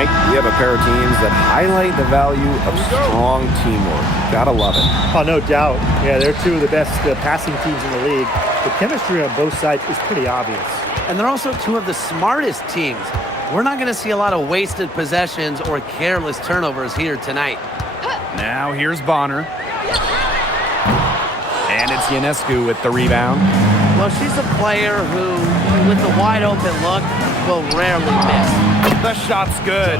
Mike, we have a pair of teams that highlight the value of strong teamwork. Gotta love it. Oh, no doubt. Yeah, they're two of the best passing teams in the league. The chemistry on both sides is pretty obvious. And they're also two of the smartest teams. We're not going to see a lot of wasted possessions or careless turnovers here tonight. Now here's Bonner. And it's Ionescu with the rebound. Well, she's a player who, with a wide open look, will rarely miss. The shot's good.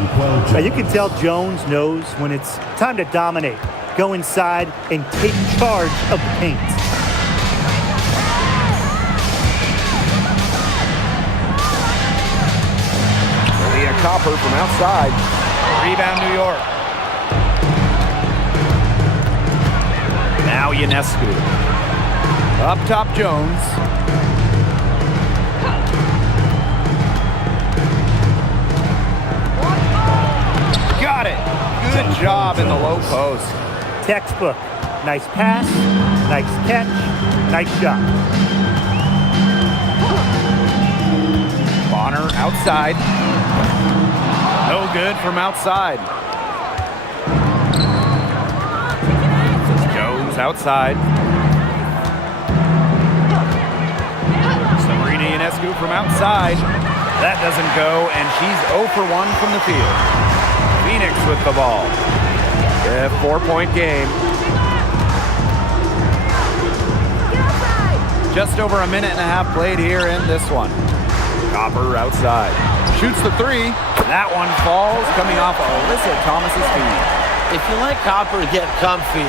Now you can tell Jones knows when it's time to dominate, go inside, and take charge of the paint. Leah Copper from outside. Rebound, New York. Now Ionescu. Up top, Jones. Got it. Good job in the low post. Textbook. Nice pass, nice catch, nice shot. Bonner outside. No good from outside. Jones outside. Sabrina Ionescu from outside. That doesn't go, and she's 0 for 1 from the field. Phoenix with the ball. A 4-point game. Just over a minute and a half played here in this one. Copper outside. Shoots the three. That one falls, coming off Alyssa Thomas's feet. If you let Copper get comfy,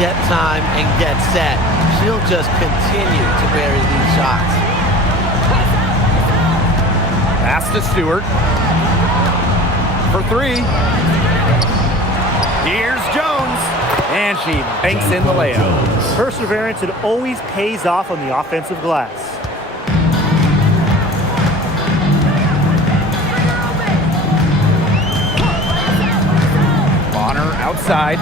get time, and get set, she'll just continue to bury these shots. Pass to Stewart. For three. Here's Jones. And she banks in the layup. Perseverance, it always pays off on the offensive glass. Bonner outside.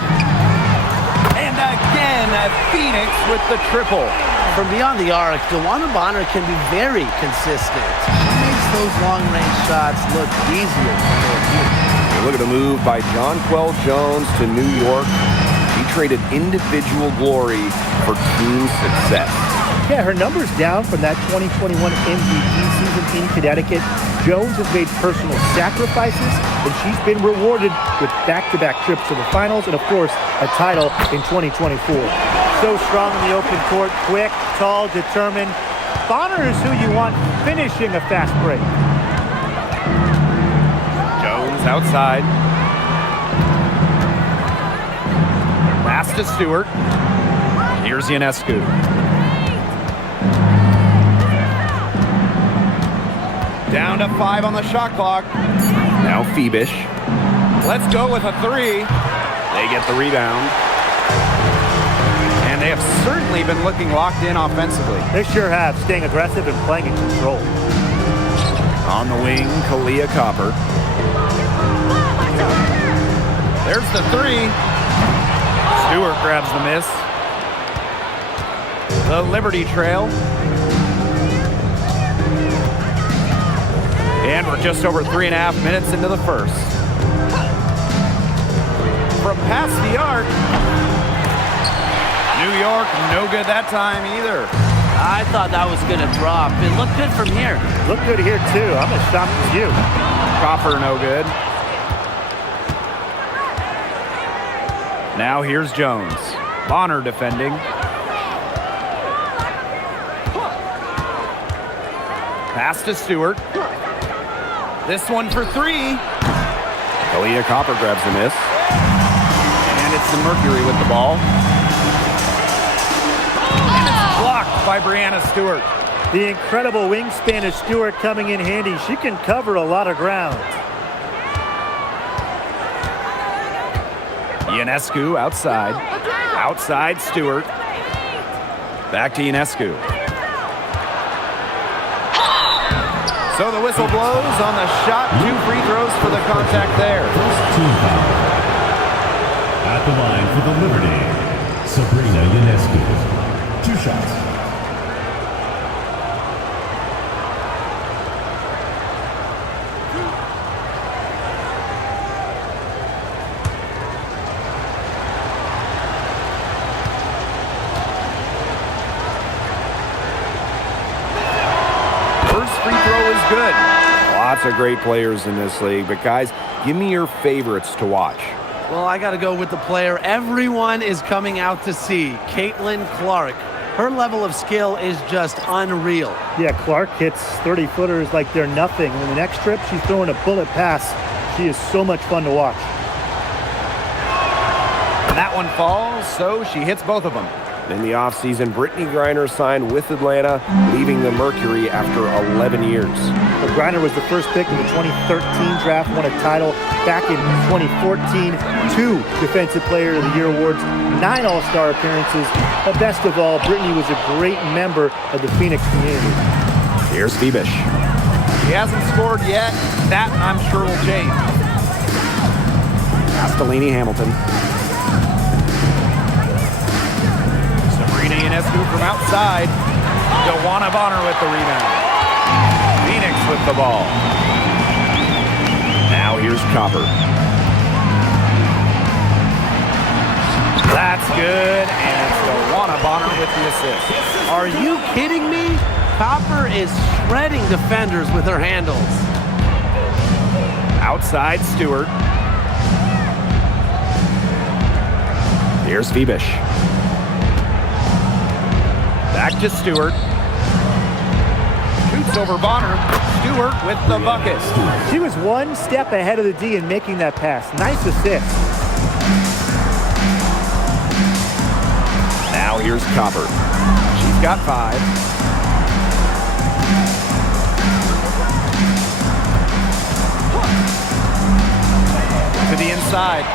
And again, Phoenix with the triple. From beyond the arc, DeWanna Bonner can be very consistent. She makes those long-range shots look easier for you. Look at the move by Jonquel Jones to New York. He traded individual glory for team success. Yeah, her numbers down from that 2021 MVP season in Connecticut. Jones has made personal sacrifices, and she's been rewarded with back-to-back trips to the finals and, of course, a title in 2024. So strong in the open court, quick, tall, determined. Bonner is who you want finishing a fast break. Jones outside. Pass to Stewart. Here's Ionescu. Down to 5 on the shot clock. Now Phoebish. Let's go with a three. They get the rebound. And they have certainly been looking locked in offensively. They sure have, staying aggressive and playing in control. On the wing, Kalia Copper. There's the three. Stewart grabs the miss. The Liberty Trail. And we're just over 3.5 minutes into the first. From past the arc. New York, no good that time either. I thought that was going to drop. It looked good from here. Looked good here, too. I'm as shocked as you. Copper, no good. Now here's Jones. Bonner defending. Pass to Stewart. This one for three. Kalia Copper grabs the miss. And it's the Mercury with the ball. And it's blocked by Breanna Stewart. The incredible wingspan of Stewart coming in handy. She can cover a lot of ground. Ionescu outside. Outside Stewart. Back to Ionescu. So the whistle blows on the shot. 2 free throws for the contact there. First team foul. At the line for the Liberty, Sabrina Ionescu. 2 shots. Lots of great players in this league. But, guys, give me your favorites to watch. Well, I got to go with the player everyone is coming out to see, Caitlin Clark. Her level of skill is just unreal. Yeah, Clark hits 30-footers like they're nothing. And the next trip, she's throwing a bullet pass. She is so much fun to watch. And that one falls, so she hits both of them. In the offseason, Brittany Griner signed with Atlanta, leaving the Mercury after 11 years. Well, Griner was the first pick in the 2013 draft, won a title back in 2014, 2 Defensive Player of the Year awards, 9 All-Star appearances. But best of all, Brittany was a great member of the Phoenix community. Here's Phoenix. He hasn't scored yet. That, I'm sure, will change. Castellini Hamilton. Ionescu from outside. Joanna Bonner with the rebound. Phoenix with the ball. Now here's Copper. That's good, and it's Joanna Bonner with the assist. Are you kidding me? Copper is shredding defenders with her handles. Outside Stewart. Here's Phoenix. Back to Stewart. Shoots over Bonner. Stewart with the bucket. She was one step ahead of the D in making that pass. Nice assist. Now here's Copper. She's got 5. To the inside.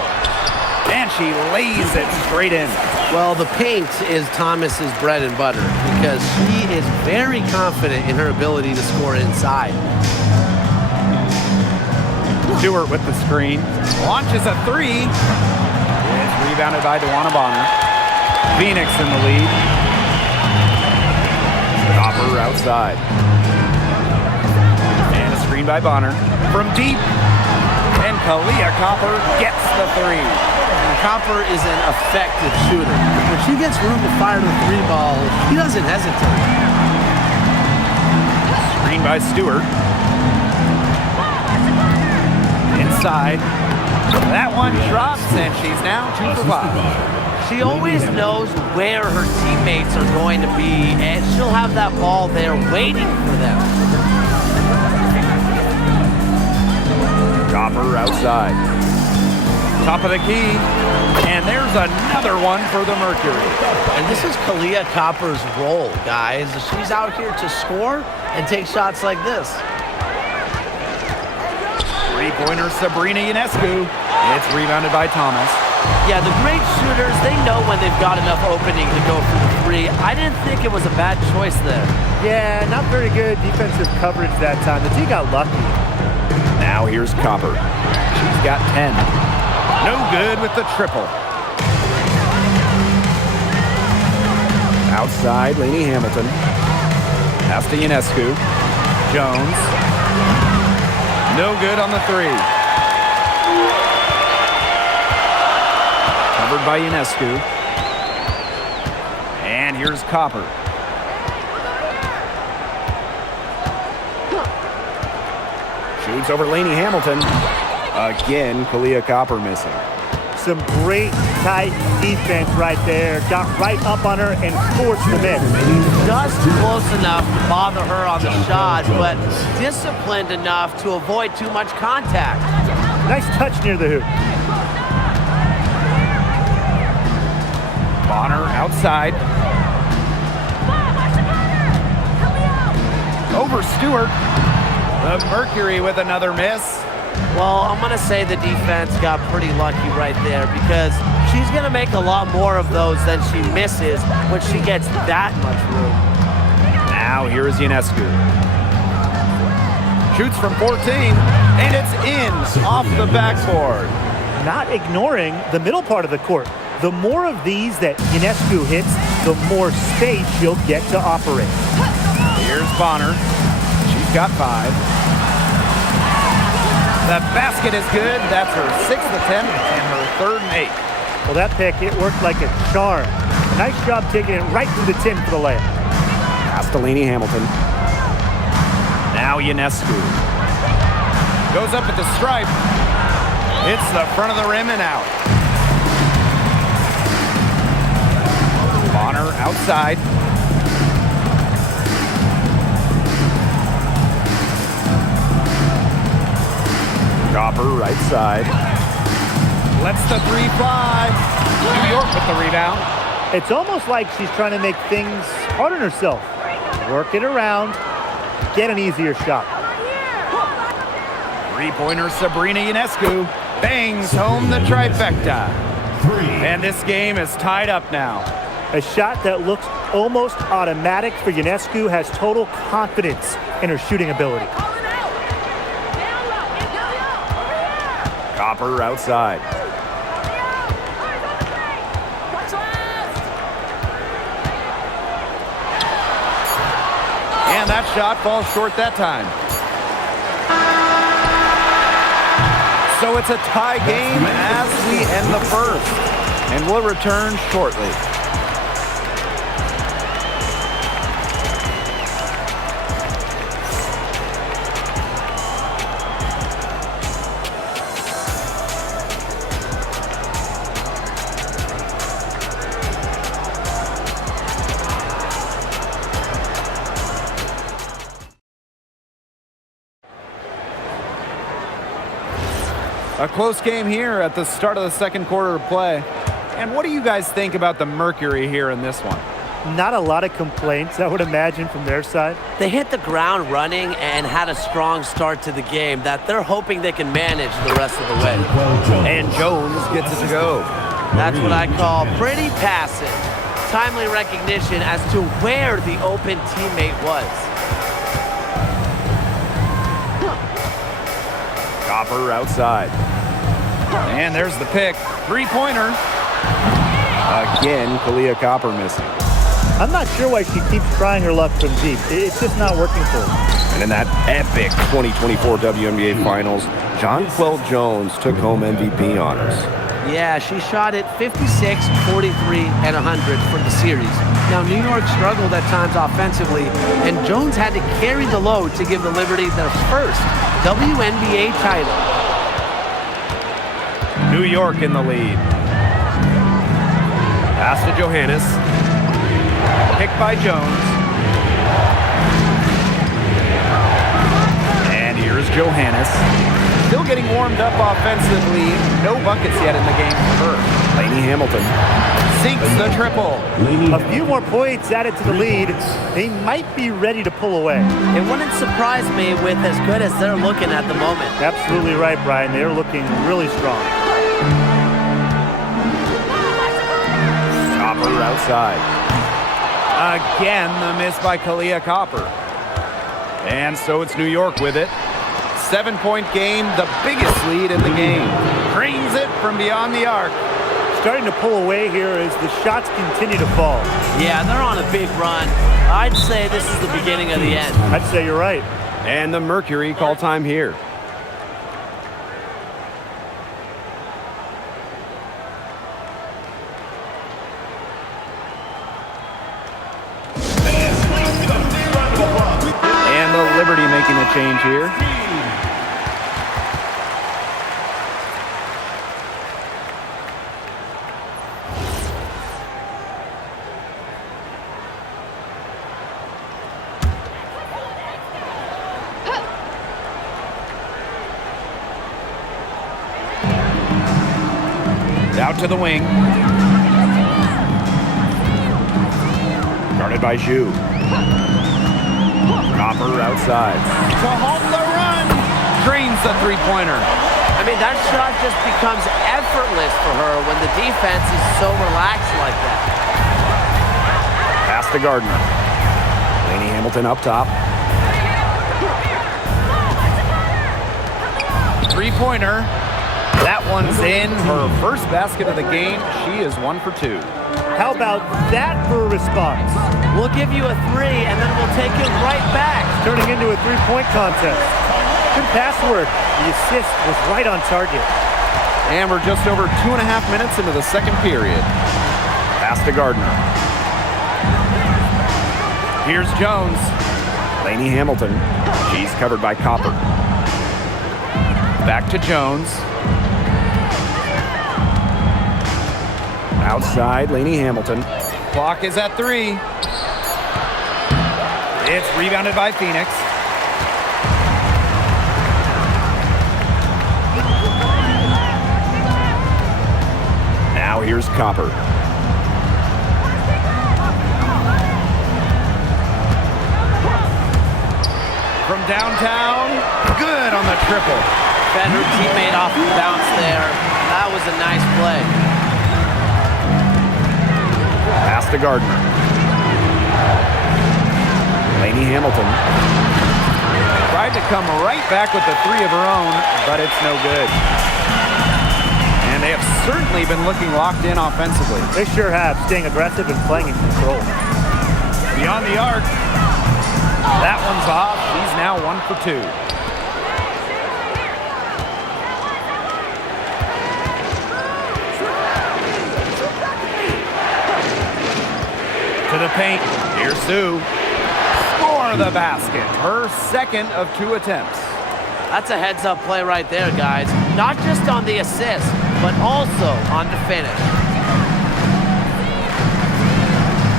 And she lays it straight in. Well, the paint is Thomas's bread and butter because she is very confident in her ability to score inside. Stewart with the screen. Launches a 3. It's rebounded by Joanna Bonner. Phoenix in the lead. Copper outside. And a screen by Bonner. From deep. And Kalia Copper gets the 3. Copper is an effective shooter. When she gets room to fire the 3 ball, he doesn't hesitate. Screen by Stewart. Inside. That one drops, and she's now 2 for 5. She always knows where her teammates are going to be, and she'll have that ball there waiting for them. Copper outside. Top of the key, and there's another one for the Mercury. And this is Kalia Copper's role, guys. She's out here to score and take shots like this. 3-pointer Sabrina Ionescu. It's rebounded by Thomas. Yeah, the great shooters, they know when they've got enough opening to go for the 3. I didn't think it was a bad choice there. Yeah, not very good defensive coverage that time. The D got lucky. Now here's Copper. She's got 10. No good with the triple. Outside, Lainey Hamilton. Pass to Ionescu. Jones. No good on the 3. Covered by Ionescu. And here's Copper. Shoots over Lainey Hamilton. Again, Kalia Copper missing. Some great tight defense right there. Got right up on her and forced the miss. Just close enough to bother her on the shot, but disciplined enough to avoid too much contact. Nice touch near the hoop. Bonner outside. Over Stewart. The Mercury with another miss. Well, I'm going to say the defense got pretty lucky right there because she's going to make a lot more of those than she misses when she gets that much room. Now here is Ionescu. Shoots from 14, and it's in off the backboard. Not ignoring the middle part of the court. The more of these that Ionescu hits, the more space she'll get to operate. Here's Bonner. She's got 5. The basket is good. That's her 6th attempt and her 3rd and 8. Well, that pick, it worked like a charm. Nice job taking it right to the 10 for the layup. Castellini Hamilton. Now Ionescu. Goes up at the stripe. Hits the front of the rim and out. Bonner outside. Copper right side. Lets the three fly. New York with the rebound. It's almost like she's trying to make things hard on herself. Work it around, get an easier shot. Three-pointer Sabrina Ionescu bangs home the trifecta. And this game is tied up now. A shot that looks almost automatic for Ionescu has total confidence in her shooting ability. Copper outside. And that shot falls short that time. So it's a tie game as we end the first. And we'll return shortly. A close game here at the start of the second quarter of play. And what do you guys think about the Mercury here in this one? Not a lot of complaints, I would imagine, from their side. They hit the ground running and had a strong start to the game that they're hoping they can manage the rest of the way. And Jones gets it to go. That's what I call pretty passive. Timely recognition as to where the open teammate was. Copper outside. And there's the pick. Three-pointer. Again, Kalia Copper missing. I'm not sure why she keeps trying her luck from deep. It's just not working for her. And in that epic 2024 WNBA Finals, Jonquel Jones took home MVP honors. Yeah, she shot it 56, 43, and 100 for the series. Now, New York struggled at times offensively, and Jones had to carry the load to give the Liberty their first WNBA title. New York in the lead. Pass to Johannes. Picked by Jones. And here's Johannes. Still getting warmed up offensively. No buckets yet in the game for her. Lainey Hamilton sinks the triple. A few more points added to the lead. They might be ready to pull away. It wouldn't surprise me with as good as they're looking at the moment. Absolutely right, Brian. They're looking really strong. Copper outside. Again, the miss by Kalia Copper. And so it's New York with it. 7-point game, the biggest lead in the game. Drains it from beyond the arc. Starting to pull away here as the shots continue to fall. Yeah, they're on a big run. I'd say this is the beginning of the end. I'd say you're right. And the Mercury call time here. And the Liberty making a change here. Out to the wing. Guarded by Zhu. Copper outside. To home the run. Drains the three-pointer. I mean, that shot just becomes effortless for her when the defense is so relaxed like that. Pass to Gardner. Lainey Hamilton up top. Three-pointer. That one's in. Her first basket of the game. She is 1 for 2. How about that for a response? We'll give you a three, and then we'll take it right back. Turning into a three-point contest. Good pass work. The assist was right on target. And we're just over 2.5 minutes into the second period. Pass to Gardner. Here's Jones. Lainey Hamilton. She's covered by Copper. Back to Jones. Outside, Lainey Hamilton. Clock is at 3. It's rebounded by Phoenix. Now here's Copper. From downtown, good on the triple. Fed her teammate off the bounce there. That was a nice play. Pass to Gardner. Lainey Hamilton. Tried to come right back with the 3 of her own, but it's no good. And they have certainly been looking locked in offensively. They sure have, staying aggressive and playing in control. Beyond the arc. That one's off. He's now 1 for 2. To the paint. Here's Sue. Score the basket. Her second of 2 attempts. That's a heads-up play right there, guys. Not just on the assist, but also on the finish.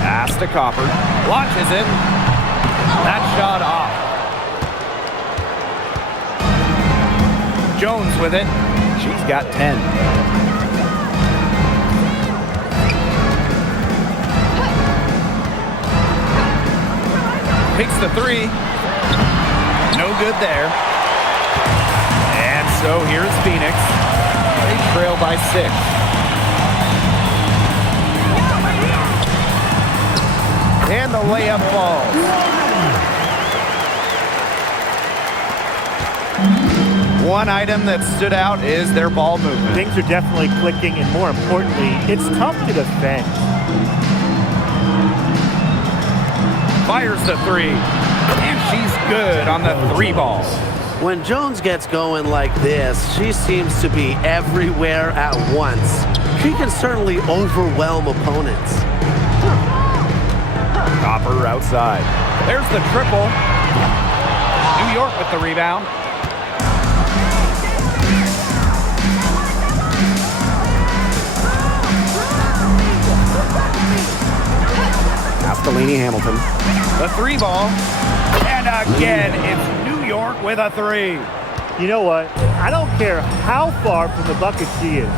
Pass to Copper. Launches it. That shot off. Jones with it. She's got 10. Takes the 3. No good there. And so here's Phoenix. They trail by 6. And the layup falls. One item that stood out is their ball movement. Things are definitely clicking, and more importantly, it's tough to defend. Fires the 3. And she's good on the 3 ball. When Jones gets going like this, she seems to be everywhere at once. She can certainly overwhelm opponents. Copper outside. There's the triple. New York with the rebound. Pass to Lainey Hamilton. The 3 ball. And again, it's New York with a 3. You know what? I don't care how far from the bucket she is.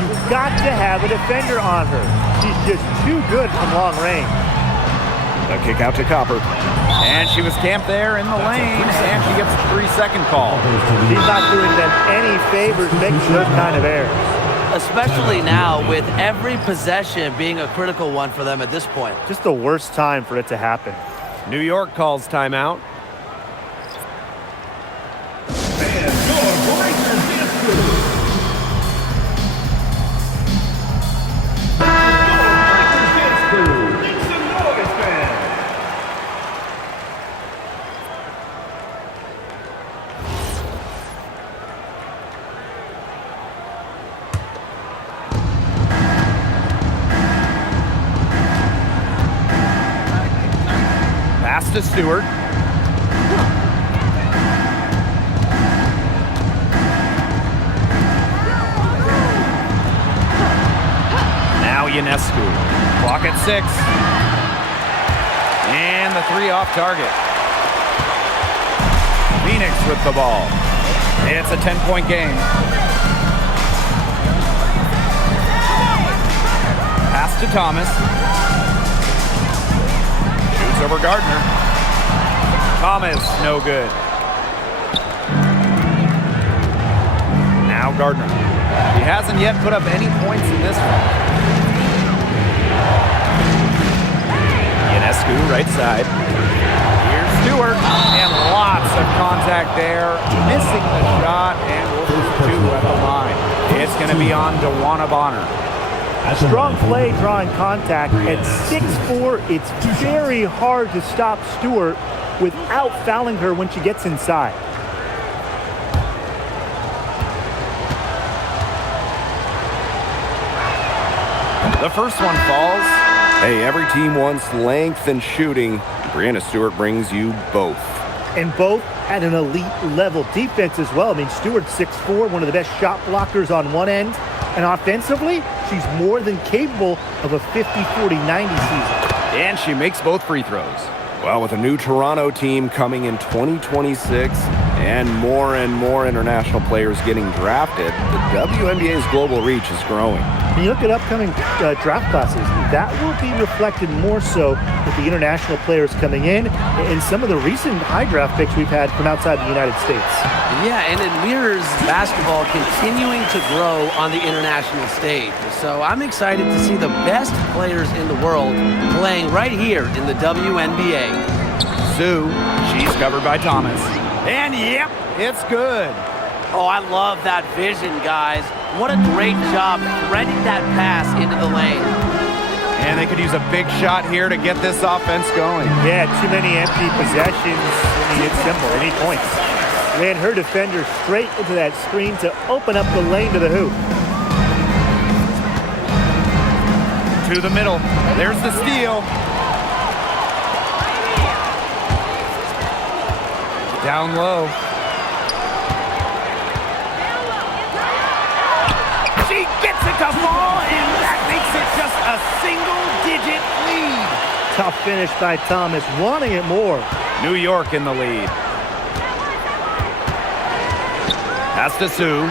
You've got to have a defender on her. She's just too good from long range. The kick out to Copper. And she was camped there in the lane, and she gets a 3-second call. She's not doing them any favors making those kind of errors. Especially now with every possession being a critical one for them at this point. Just the worst time for it to happen. New York calls timeout. Pass to Stewart. Now Ionescu. Clock at 6. And the 3 off target. Phoenix with the ball. It's a 10-point game. Pass to Thomas. Shoots over Gardner. Thomas, no good. Now Gardner. He hasn't yet put up any points in this one. Ionescu, right side. Here's Stewart, and lots of contact there. Missing the shot, and we'll shoot 2 at the line. It's going to be on DeWanna Bonner. Strong play drawing contact. At 6'4", it's very hard to stop Stewart without fouling her when she gets inside. The first one falls. Hey, every team wants length and shooting. Breanna Stewart brings you both. And both at an elite level. Defense as well. I mean, Stewart's 6'4", one of the best shot blockers on one end. And offensively, she's more than capable of a 50-40-90 season. And she makes both free throws. Well, with a new Toronto team coming in 2026 and more international players getting drafted, the WNBA's global reach is growing. When you look at upcoming draft classes, that will be reflected more so with the international players coming in and some of the recent high draft picks we've had from outside the United States. Yeah, and it mirrors basketball continuing to grow on the international stage. So I'm excited to see the best players in the world playing right here in the WNBA. Sue, she's covered by Thomas. And yep, it's good. Oh, I love that vision, guys. What a great job threading that pass into the lane. And they could use a big shot here to get this offense going. Yeah, too many empty possessions. I mean, it's simple. They need points. Ran her defender straight into that screen to open up the lane to the hoop. To the middle. There's the steal. Down low. She gets it to fall, and that makes it just a single-digit lead. Tough finish by Thomas, wanting it more. New York in the lead. Pass to Sue.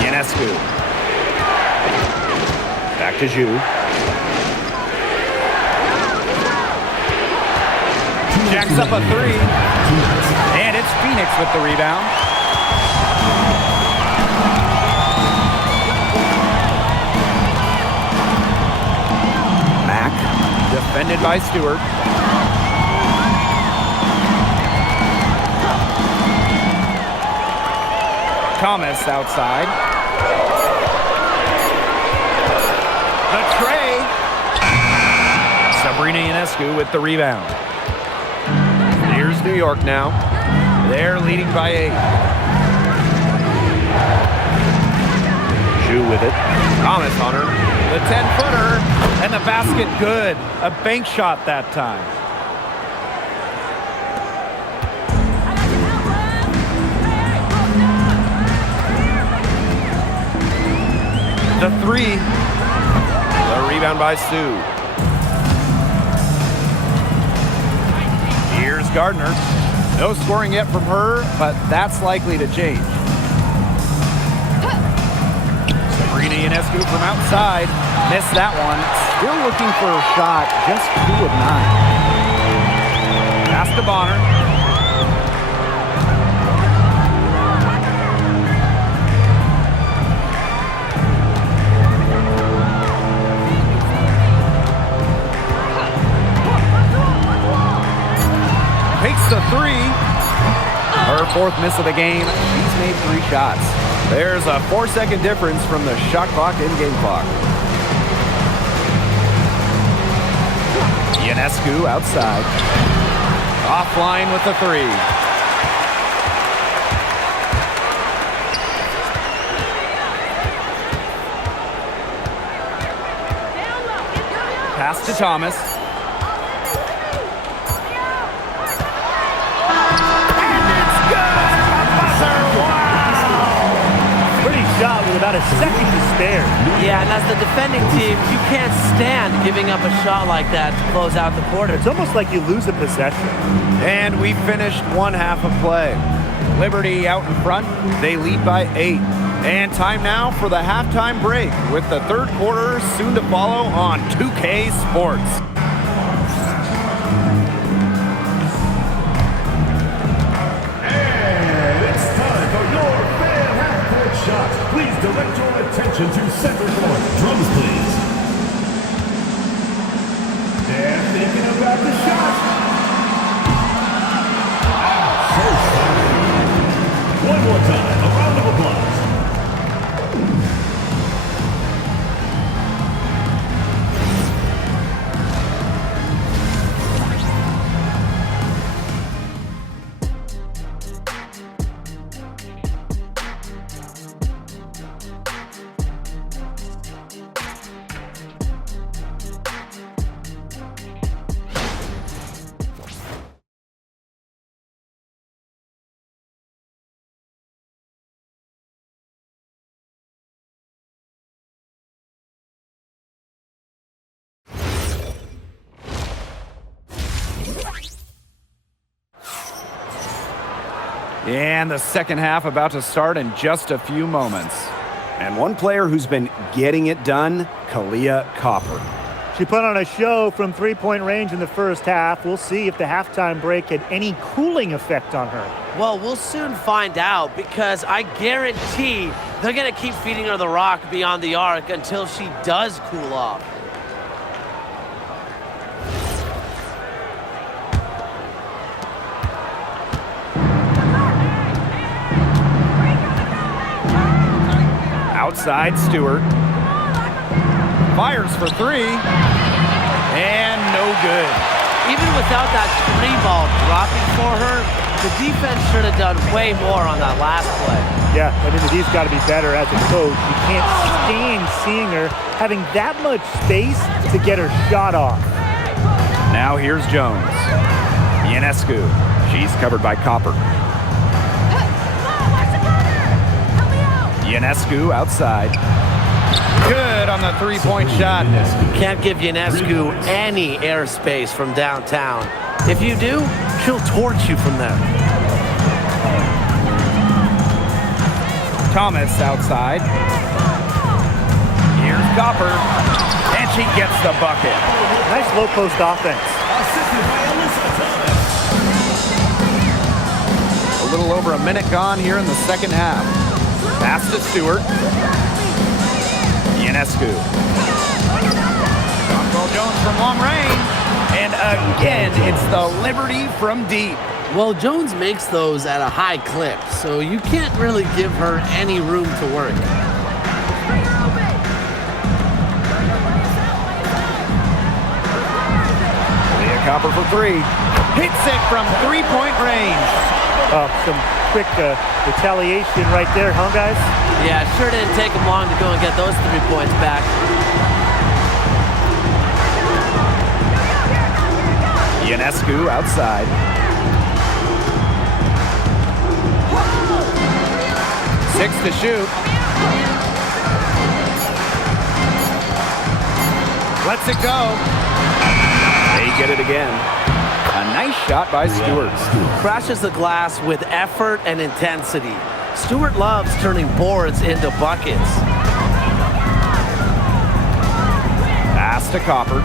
Ionescu. Back to Ju. Jacks up a three. And it's Phoenix with the rebound. Mack, defended by Stewart. Thomas outside. The tray. Sabrina Ionescu with the rebound. Here's New York now. They're leading by 8. Ju with it. Thomas on her. The 10-footer. And the basket good. A bank shot that time. The 3. The rebound by Sue. Here's Gardner. No scoring yet from her, but that's likely to change. Sabrina Ionescu from outside. Missed that one. Still looking for a shot. Just 2 of 9. Pass to Bonner. Takes the 3. Her 4th miss of the game. She's made 3 shots. There's a 4-second difference from the shot clock and game clock. Ionescu outside. Offline with the 3. Pass to Thomas. Shot with about a second to spare. Yeah, and as the defending team, you can't stand giving up a shot like that to close out the quarter. It's almost like you lose a possession. And we finished 1 half of play. Liberty out in front. They lead by 8. And time now for the halftime break with the 3rd quarter soon to follow on 2K Sports. Please direct your attention to center court. Drums, please. They're thinking about the shot. So sorry. One more time. A round of applause. And the second half about to start in just a few moments. And one player who's been getting it done, Kalia Copper. She put on a show from three-point range in the first half. We'll see if the halftime break had any cooling effect on her. Well, we'll soon find out because I guarantee they're going to keep feeding her the rock beyond the arc until she does cool off. Outside, Stewart. Fires for three. And no good. Even without that three ball dropping for her, the defense should have done way more on that last play. Yeah, I mean, the D's got to be better as a coach. You can't stand seeing her having that much space to get her shot off. Now here's Jones. Ionescu. She's covered by Copper. Ionescu outside. Good on the three-point shot. Can't give Ionescu any airspace from downtown. If you do, she'll torch you from there. Thomas outside. Here's Copper. And she gets the bucket. Nice low-post offense. A little over a minute gone here in the second half. Pass to Stewart. Ionescu. Jonquel Jones from long range. And again, it's the Liberty from deep. Well, Jones makes those at a high clip, so you can't really give her any room to work. Leah Copper for three. Hits it from three-point range. Some quick retaliation right there, huh, guys? Yeah, it sure didn't take him long to go and get those 3 points back. Ionescu outside. Six to shoot. Lets it go. They get it again. A nice shot by Stewart. Crashes the glass with effort and intensity. Stewart loves turning boards into buckets. Pass to Copper.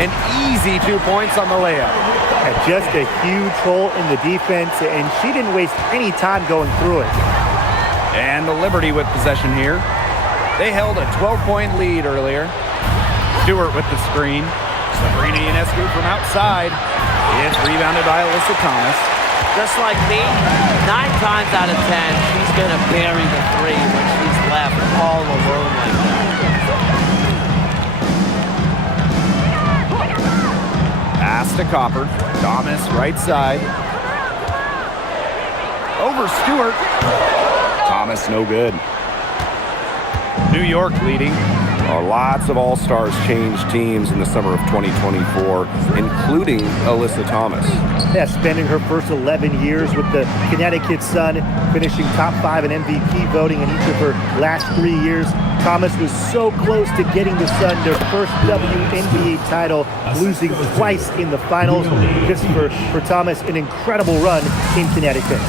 An easy 2 points on the layup. Had just a huge hole in the defense, and she didn't waste any time going through it. And the Liberty with possession here. They held a 12-point lead earlier. Stewart with the screen. Sabrina Ionescu from outside. It's rebounded by Alyssa Thomas. Just like me, 9 times out of 10, she's going to bury the three when she's left all alone like that. Pass to Copper. Thomas right side. Over Stewart. Thomas no good. New York leading. Lots of All-Stars changed teams in the summer of 2024, including Alyssa Thomas. Yeah, spending her first 11 years with the Connecticut Sun, finishing top 5 in MVP voting in each of her last 3 years. Thomas was so close to getting the Sun their first WNBA title, losing twice in the finals. This for Thomas, an incredible run in Connecticut.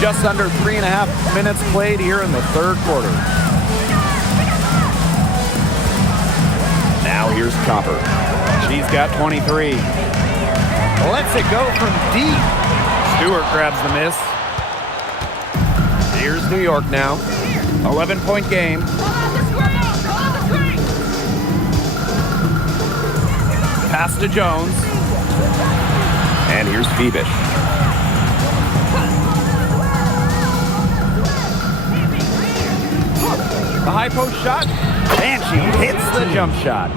Just under 3.5 minutes played here in the third quarter. Now here's Copper. She's got 23. Lets it go from deep. Stewart grabs the miss. Here's New York now. 11-point game. Pass to Jones. And here's Phoebus. The high post shot, and she hits the jump shot.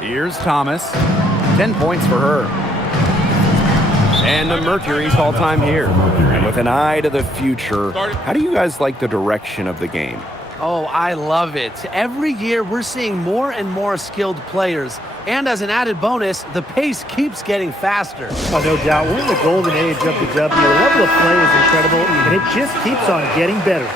Here's Thomas. 10 points for her. And the Mercury's all-time here. And with an eye to the future, how do you guys like the direction of the game? Oh, I love it. Every year we're seeing more and more skilled players. And as an added bonus, the pace keeps getting faster. Oh, no doubt. We're in the golden age of the W. The level of play is incredible, and it just keeps on getting better.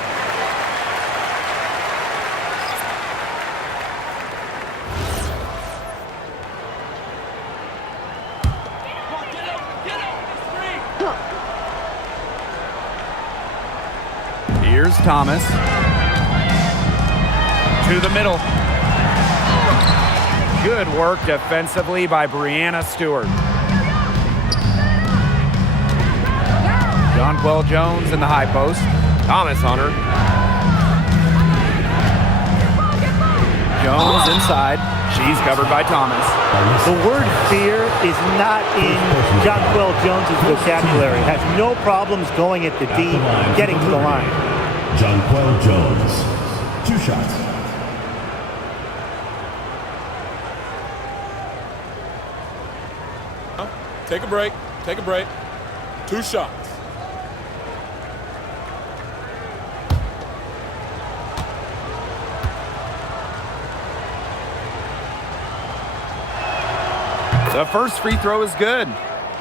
Here's Thomas. To the middle. Good work defensively by Breanna Stewart. Jonquel Jones in the high post. Thomas on her. Jones inside. She's covered by Thomas. The word fear is not in Jonquel Jones's vocabulary. Has no problems going at the D, getting to the line. Jonquel Jones. 2 shots. Take a break. Take a break. 2 shots. The first free throw is good.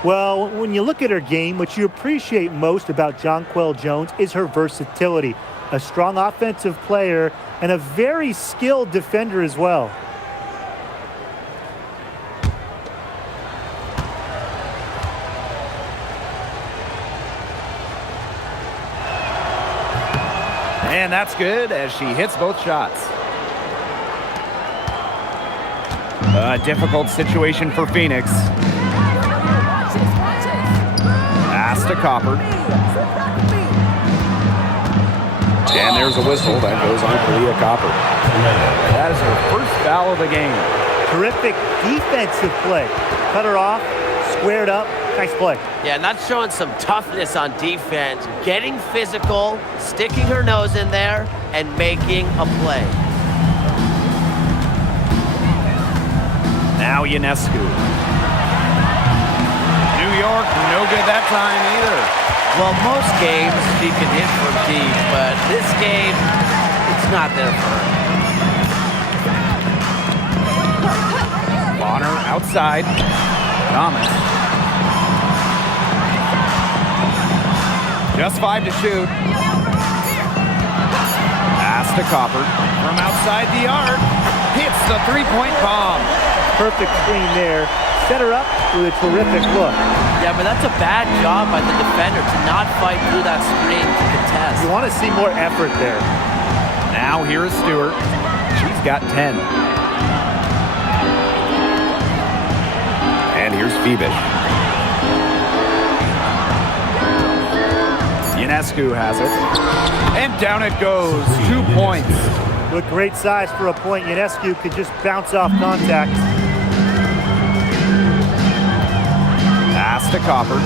Well, when you look at her game, what you appreciate most about Jonquel Jones is her versatility. A strong offensive player and a very skilled defender as well. And that's good as she hits both shots. A difficult situation for Phoenix. Pass to Copper. And there's a whistle that goes on Kalia Copper. That is her first foul of the game. Terrific defensive play. Cut her off, squared up. Nice play. Yeah, and that's showing some toughness on defense. Getting physical, sticking her nose in there, and making a play. Now Ionescu. New York, no good that time either. Well, most games she can hit from deep, but this game, it's not there for her. Bonner outside. Thomas. Just 5 to shoot. Pass to Copper. From outside the arc. Hits the three-point bomb. Perfect screen there. Set her up with a terrific look. Yeah, but that's a bad job by the defender to not fight through that screen to contest. You want to see more effort there. Now here is Stewart. She's got 10. And here's Phoebus. Ionescu has it. And down it goes. 2 points. With great size for a point, Ionescu could just bounce off contact. Pass to Copper.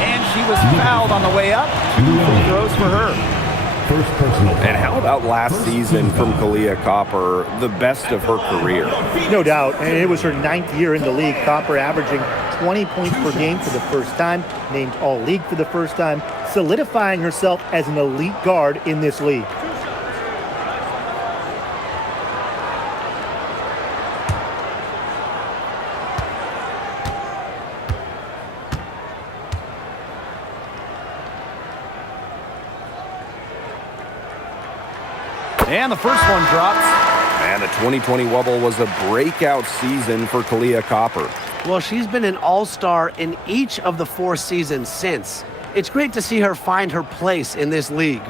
And she was fouled on the way up. 2 free throws for her. First personal foul. And how about last season from Kalia Copper, the best of her career? No doubt, and it was her 9th year in the league. Copper averaging 20 points per game for the first time, named All-League for the first time, solidifying herself as an elite guard in this league. And the first one drops. And the 2020 Wubble was a breakout season for Kalia Copper. Well, she's been an all-star in each of the 4 seasons since. It's great to see her find her place in this league.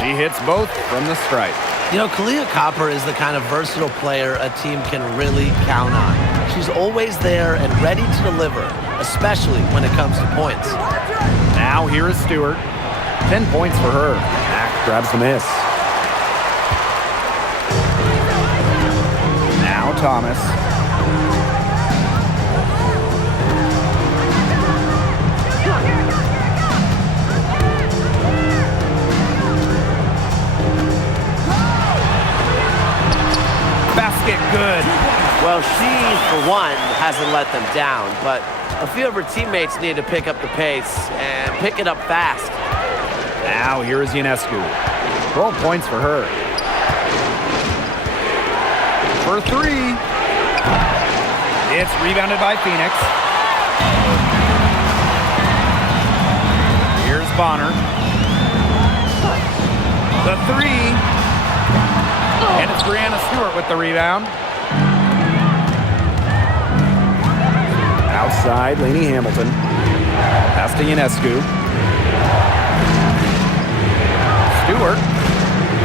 She hits both from the stripe. You know, Kalia Copper is the kind of versatile player a team can really count on. She's always there and ready to deliver, especially when it comes to points. Now here is Stewart. 10 points for her. Mack grabs the miss. Now Thomas. Basket good. Well, she, for one, hasn't let them down, but a few of her teammates need to pick up the pace and pick it up fast. Now here is Ionescu. 12 points for her. For 3. It's rebounded by Phoenix. Bonner. The three. And it's Brianna Stewart with the rebound. Outside, Lainey Hamilton. Pass to Ionescu. Stewart.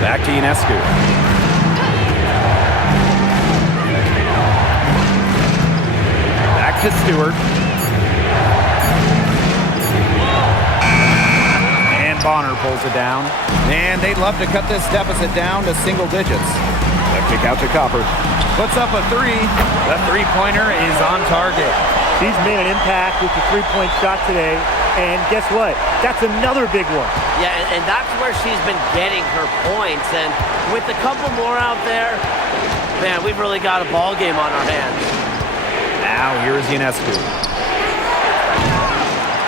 Back to Ionescu. Back to Stewart. And Bonner pulls it down. And they'd love to cut this deficit down to single digits. The kick out to Copper. Puts up a three. The three-pointer is on target. She's made an impact with the three-point shot today. And guess what? That's another big one. Yeah, and that's where she's been getting her points. And with a couple more out there, man, we've really got a ball game on our hands. Now here's Ionescu.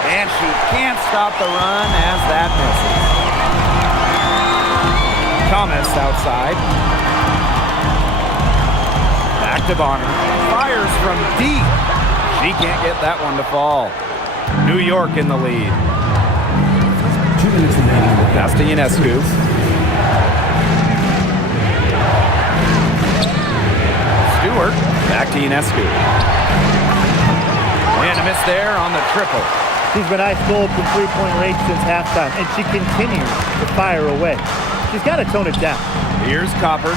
And she can't stop the run as that misses. Thomas outside. Back to Bonner. Fires from deep. She can't get that one to fall. New York in the lead. 2 minutes remaining. Pass to Ionescu. Stewart. Back to Ionescu. And a miss there on the triple. She's been ice cold from three-point range since halftime, and she continues to fire away. She's got to tone it down. Here's Copper.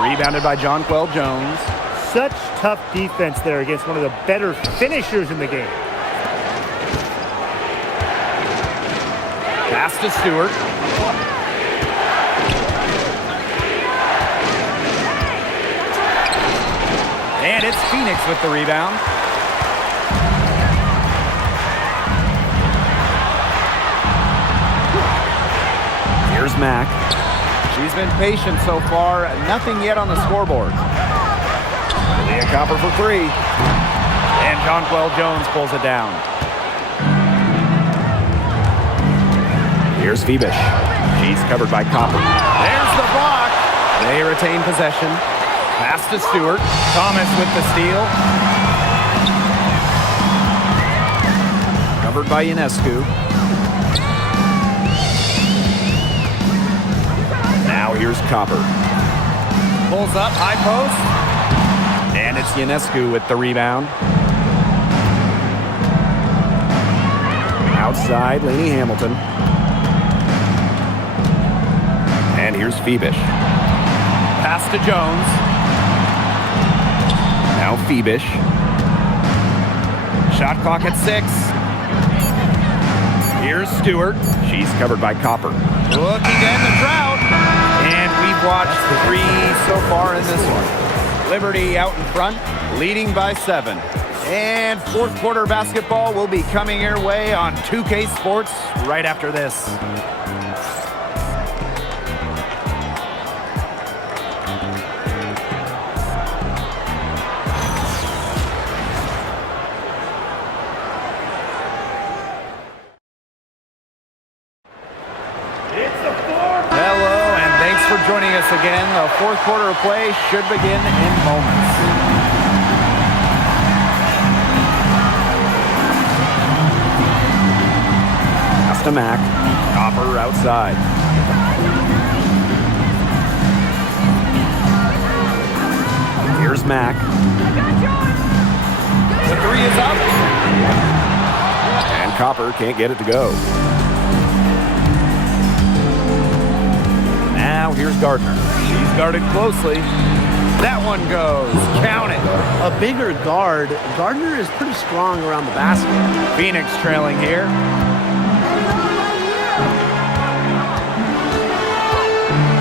Rebounded by Jonquel Jones. Such tough defense there against one of the better finishers in the game. Pass to Stewart. And it's Phoenix with the rebound. Here's Mack. She's been patient so far. Nothing yet on the scoreboard. Leah Copper for three. And Jonquel Jones pulls it down. Here's Phoebus. She's covered by Copper. There's the block. They retain possession. Pass to Stewart. Thomas with the steal. Covered by Ionescu. Now here's Copper. Pulls up, high post. And it's Ionescu with the rebound. Outside, Lainey Hamilton. And here's Phoebus. Pass to Jones. Now Phoebus. Shot clock at 6. Here's Stewart. She's covered by Copper. Looking to end the drought. And we've watched 3 so far in this one. Liberty out in front, leading by 7. And fourth quarter basketball will be coming your way on 2K Sports right after this. Hello, and thanks for joining us again. The fourth quarter of play should begin in moments. Pass to Mack. Copper outside. Here's Mack. The 3 is up. And Copper can't get it to go. Now here's Gardner. She's guarded closely. That one goes. Count it. A bigger guard. Gardner is pretty strong around the basket. Phoenix trailing here.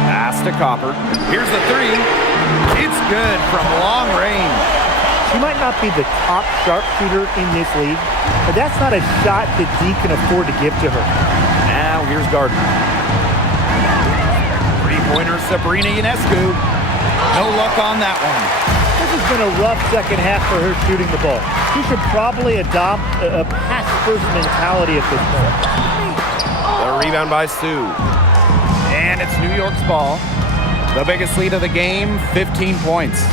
Pass to Copper. Here's the 3. It's good from long range. She might not be the top sharpshooter in this league, but that's not a shot that D can afford to give to her. Now here's Gardner. Three-pointer Sabrina Ionescu. No luck on that one. This has been a rough second half for her shooting the ball. She should probably adopt a pass-first mentality at this point. The The rebound by Sue. And it's New York's ball. The biggest lead of the game, 15 points.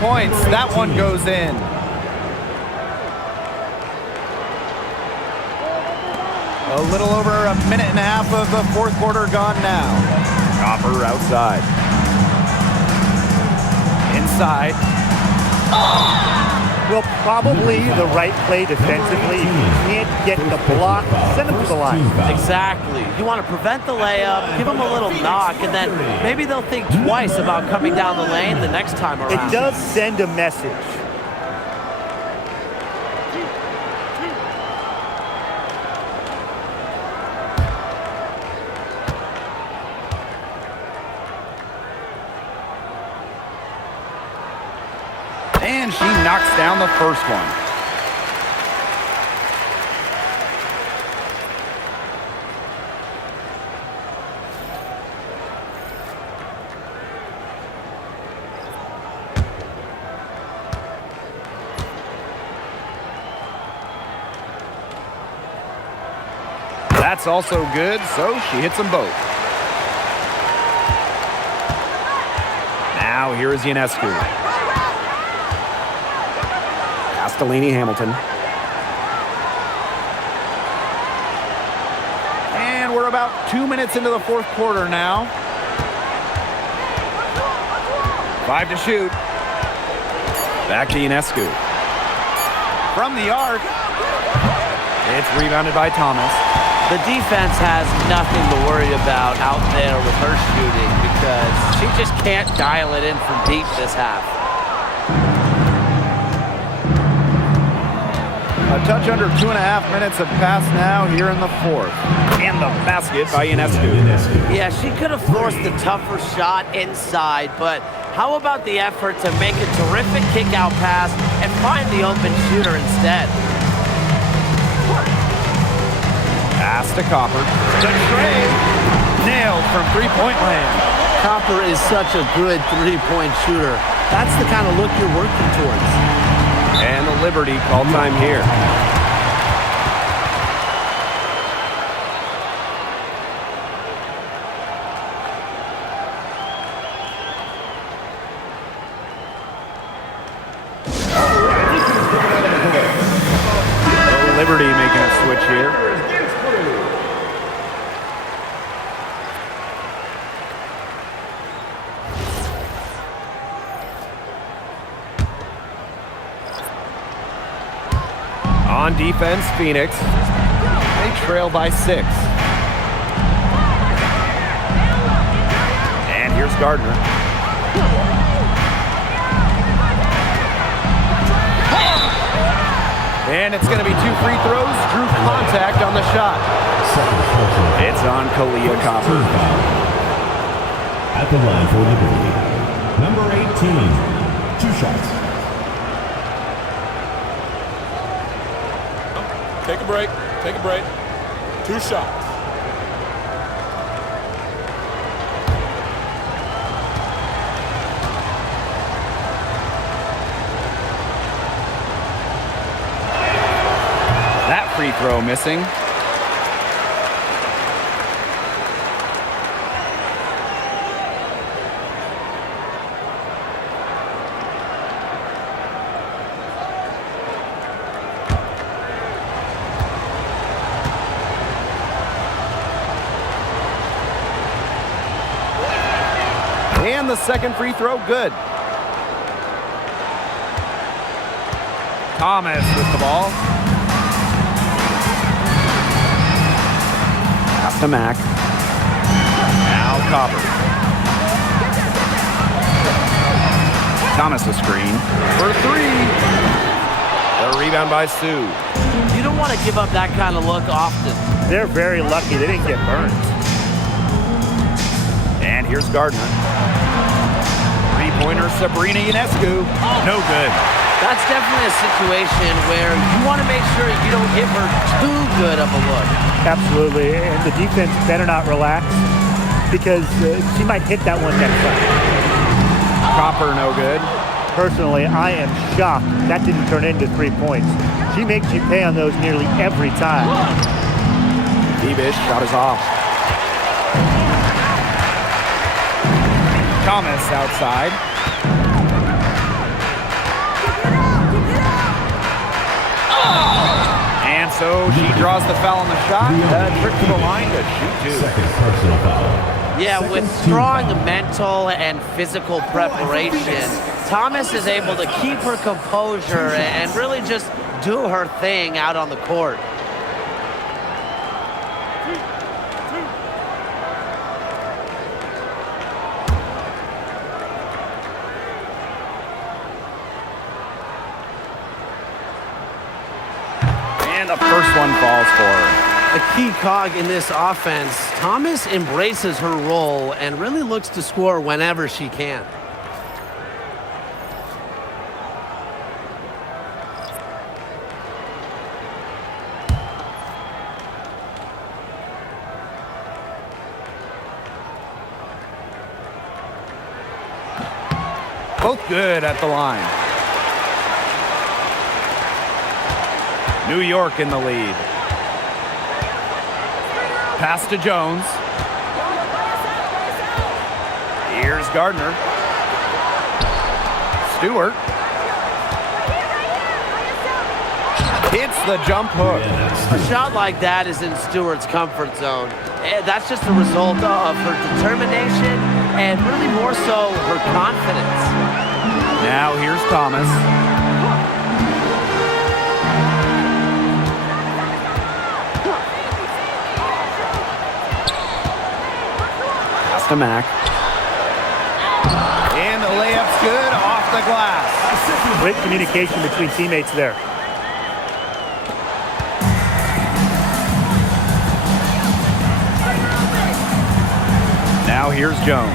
Points. That one goes in. A little over a minute and a half of the fourth quarter gone now. Copper outside. Inside. Well, probably the right play defensively. If you can't get the block, send him to the line. Exactly. You want to prevent the layup, give them a little knock, and then maybe they'll think twice about coming down the lane the next time around. It does send a message. And she knocks down the first one. That's also good, so she hits them both. Now here is Ionescu. Castellini Hamilton. And we're about 2 minutes into the fourth quarter now. 5 to shoot. Back to Ionescu. From the arc. It's rebounded by Thomas. The defense has nothing to worry about out there with her shooting because she just can't dial it in from deep this half. A touch under 2.5 minutes have passed now here in the fourth. And the basket by Ionescu. Yeah, she could have forced the tougher shot inside, but how about the effort to make a terrific kick-out pass and find the open shooter instead? Pass to Copper. The trade. Nailed from three-point land. Copper is such a good three-point shooter. That's the kind of look you're working towards. And the Liberty call time here. The Liberty making a switch here. On defense, Phoenix. They trail by 6. And here's Gardner. And it's going to be 2 free throws. Drew contact on the shot. It's on Kalia Copper. At the line for Liberty, number 18, 2 shots. Take a break. Take a break. 2 shots. That free throw missing. And the second free throw, good. Thomas with the ball. Pass to Mack. Now Copper. Thomas a screen for 3. The rebound by Sue. You don't want to give up that kind of look often. They're very lucky they didn't get burned. And here's Gardner. Three-pointer, Sabrina Ionescu. No good. That's definitely a situation where you want to make sure you don't give her too good of a look. Absolutely, and the defense better not relax because she might hit that one next time. Copper no good. Personally, I am shocked that didn't turn into 3 points. She makes you pay on those nearly every time. Phoenix shot is off. Thomas outside. And so she draws the foul on the shot. Trip to the line to shoot two. Second personal foul. Yeah, with strong mental and physical preparation, Thomas is able to keep her composure and really just do her thing out on the court. And the first one falls for her. A key cog in this offense, Thomas embraces her role and really looks to score whenever she can. Both good at the line. New York in the lead. Pass to Jones. Here's Gardner. Stewart. Hits the jump hook. A shot like that is in Stewart's comfort zone. That's just a result of her determination and really more so her confidence. Now here's Thomas. Pass to Mack. And the layup's good off the glass. Great communication between teammates there. Now here's Jones.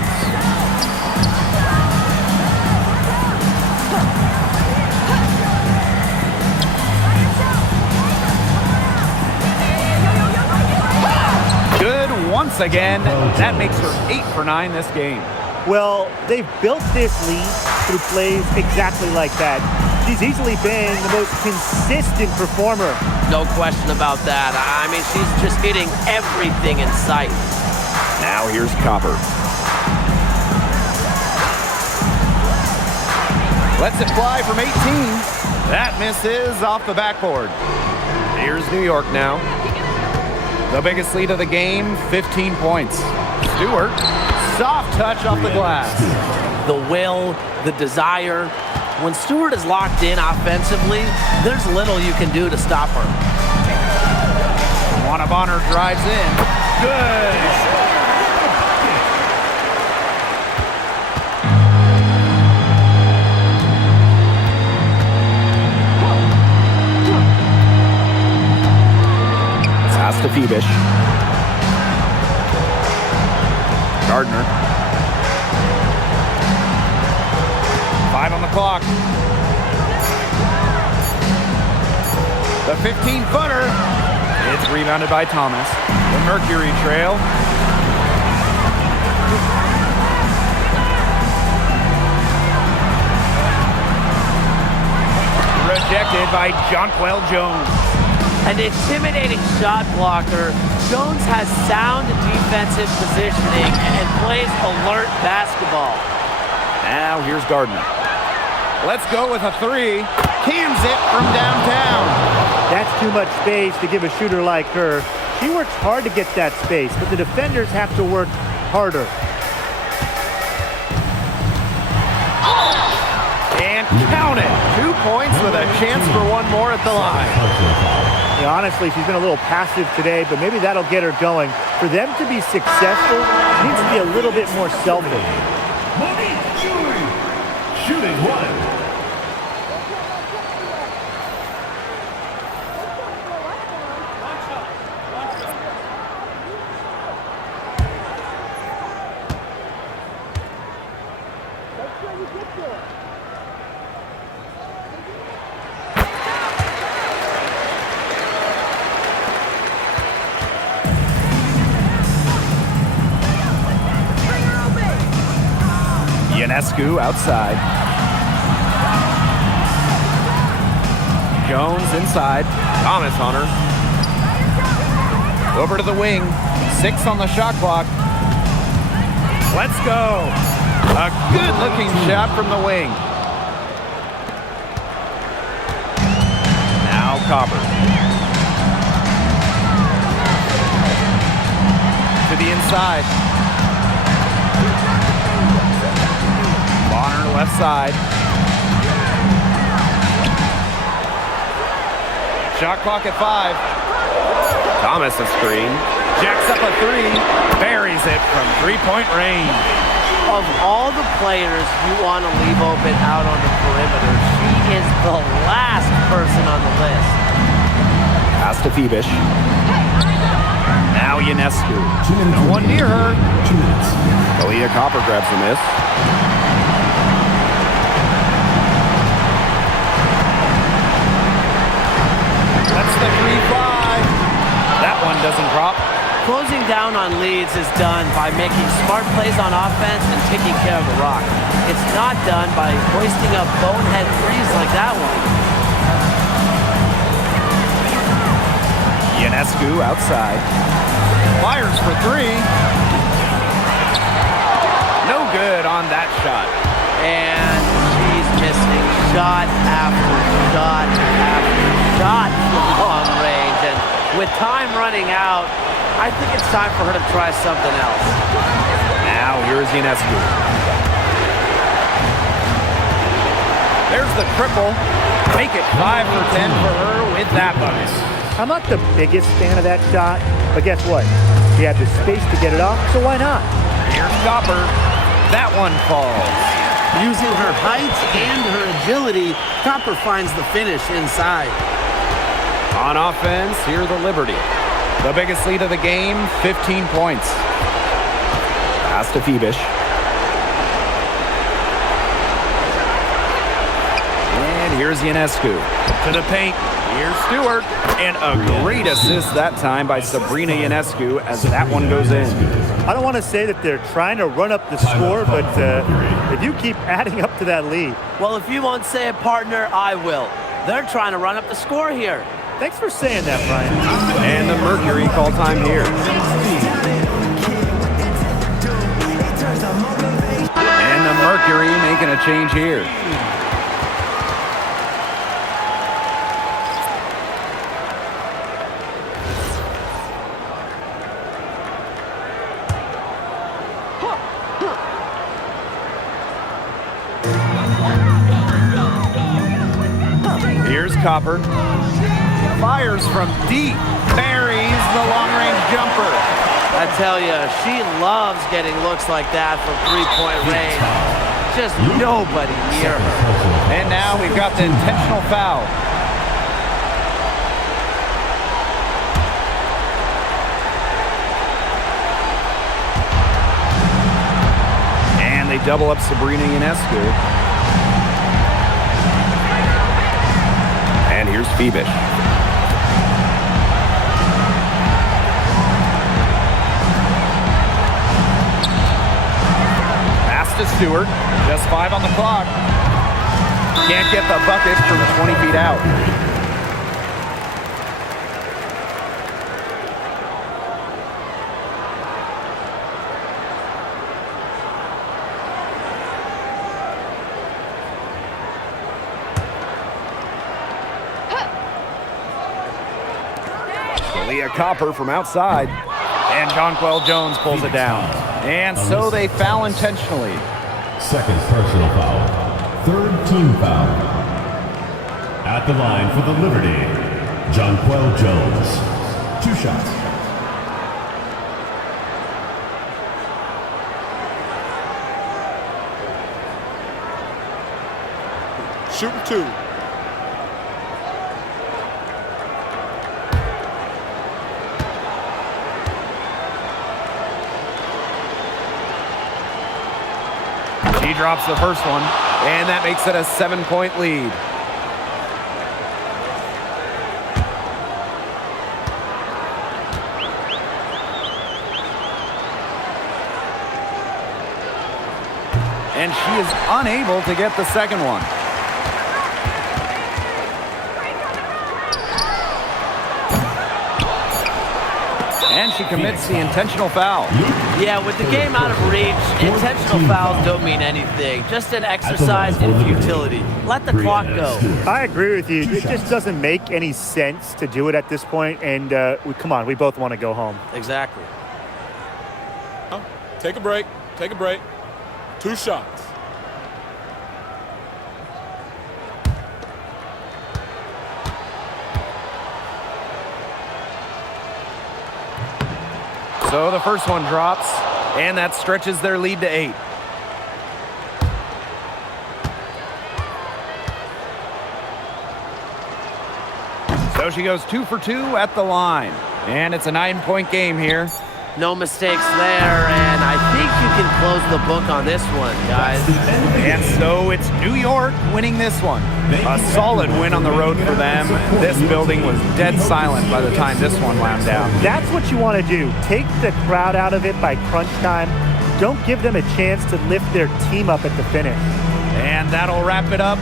Good once again. That makes her 8 for 9 this game. Well, they've built this lead through plays exactly like that. She's easily been the most consistent performer. No question about that. I mean, she's just hitting everything in sight. Now here's Copper. Lets it fly from 18. That misses off the backboard. Here's New York now. The biggest lead of the game, 15 points. Stewart, soft touch off the glass. The will, the desire. When Stewart is locked in offensively, there's little you can do to stop her. Bonner drives in. Good. Pass to Phoenix. Gardner. 5 on the clock. The 15-footer. It's rebounded by Thomas. The Mercury trail. Rejected by Jonquel Jones. An intimidating shot blocker, Jones has sound defensive positioning and plays alert basketball. Now here's Gardner. Let's go with a 3. Cans it from downtown. That's too much space to give a shooter like her. She works hard to get that space, but the defenders have to work harder. And count it. 2 points with a chance for one more at the line. Yeah, honestly, she's been a little passive today, but maybe that'll get her going. For them to be successful, she needs to be a little bit more selfish. Shooting 1. Ionescu outside. Jones inside. Thomas on her. Over to the wing. 6 on the shot clock. Let's go. A good-looking shot from the wing. Now Copper. To the inside. Bonner left side. Shot clock at 5. Thomas a screen. Jacks up a 3. Buries it from three-point range. Of all the players you want to leave open out on the perimeter, she is the last person on the list. Pass to Phoenix. Now Ionescu. No one near her. 2 minutes. Kalia Copper grabs the miss. That's the 3 fly. That one doesn't drop. Closing down on leads is done by making smart plays on offense and taking care of the rock. It's not done by hoisting up bonehead threes like that one. Ionescu outside. Fires for 3. No good on that shot. And she's missing shot after shot after shot from long range. And with time running out, I think it's time for her to try something else. Now here's Ionescu. There's the triple. Make it 5 for 10 for her with that bonus. I'm not the biggest fan of that shot, but guess what? She had the space to get it off, so why not? Here's Copper. That one falls. Using her height and her agility, Copper finds the finish inside. On offense, here the Liberty. The biggest lead of the game, 15 points. Pass to Phoenix. And here's Ionescu. To the paint. Here's Stewart. And a great assist that time by Sabrina Ionescu as that one goes in. I don't want to say that they're trying to run up the score, but if you keep adding up to that lead. Well, if you won't say it, partner, I will. They're trying to run up the score here. Thanks for saying that, Brian. And the Mercury call time here. And the Mercury making a change here. Here's Copper. Fires from deep. Buries the long-range jumper. I tell you, she loves getting looks like that from three-point range. Just nobody near her. And now we've got the intentional foul. And they double up Sabrina Ionescu. And here's Phoenix. To Stewart, just 5 on the clock. Can't get the bucket from 20 feet out. Kalia Copper from outside. And Jonquel Jones pulls it down. And so they foul intentionally. Second personal foul. Third team foul. At the line for the Liberty, Jonquel Jones. 2 shots. Shooting 2. He drops the first one, and that makes it a 7-point lead. And she is unable to get the second one. And she commits the intentional foul. Yeah, with the game out of reach, intentional fouls don't mean anything. Just an exercise in futility. Let the clock go. I agree with you. It just doesn't make any sense to do it at this point. And come on, we both want to go home. Exactly. Take a break. Take a break. 2 shots. So the first one drops, and that stretches their lead to 8. So she goes 2 for 2 at the line. And it's a 9-point game here. No mistakes there, and I think you can close the book on this one, guys. And so it's New York winning this one. A solid win on the road for them. This building was dead silent by the time this one wound down. That's what you want to do. Take the crowd out of it by crunch time. Don't give them a chance to lift their team up at the finish. And that'll wrap it up